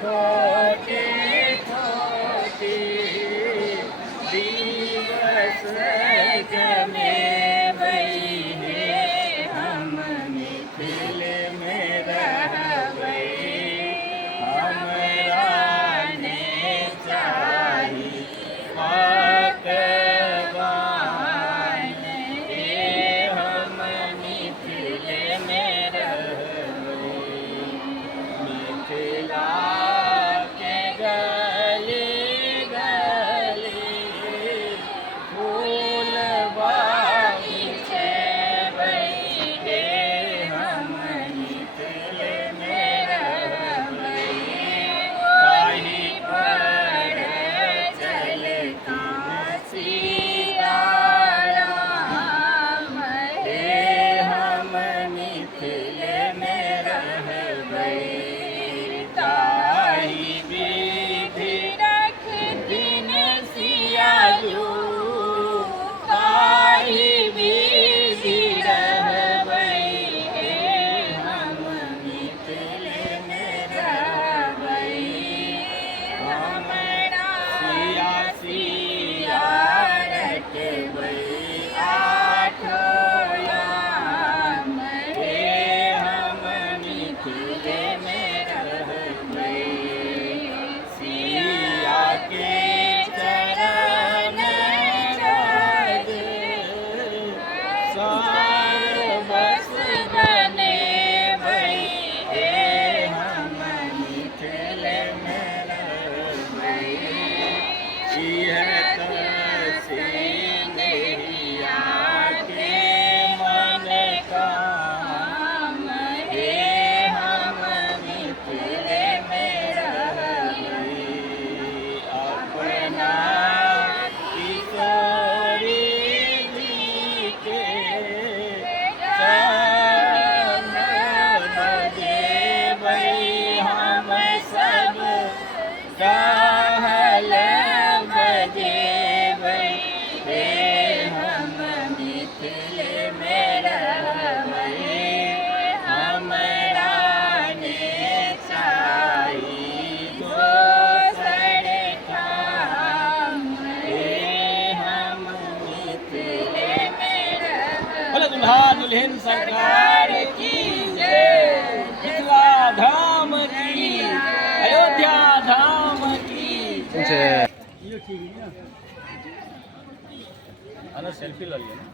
खोटे खोटे दिवस गमे बहिने हम मिथिल में रहबै हमरा ने चाही पकवान हम मिथिल में रहबै मिथिला के गली गली फूल बागी छे बहिने हम मिथिल में रहबै ताहि पर चलता सीताराम हे हम मिथिल में रहबै ताहि विधि रखथिन सियालू ताहि विधि रहबै हे हम मिथिल में रहबै हमरा सिया सिया रटबै आठो याम हे हम मिथिल में रहबै सिया के चरण रज सर्वस बनेबै हे हम मिथिल में रहबै इह से नैया के मन काम हे हम मिथिल में रहबै अपना किशोरी जी के चरण बजेबै हम सब कहल बजेबै हे हम मिथिल में रहबै हमरा ने चाही दोसर ठाम हे हम मिथिल में रहबै बोले दुल्हा दुल्हन सरकार की जय मिथिला धाम की अयोध्या धाम की जय ये ठीक है ना अरे सेल्फी ले लिया ना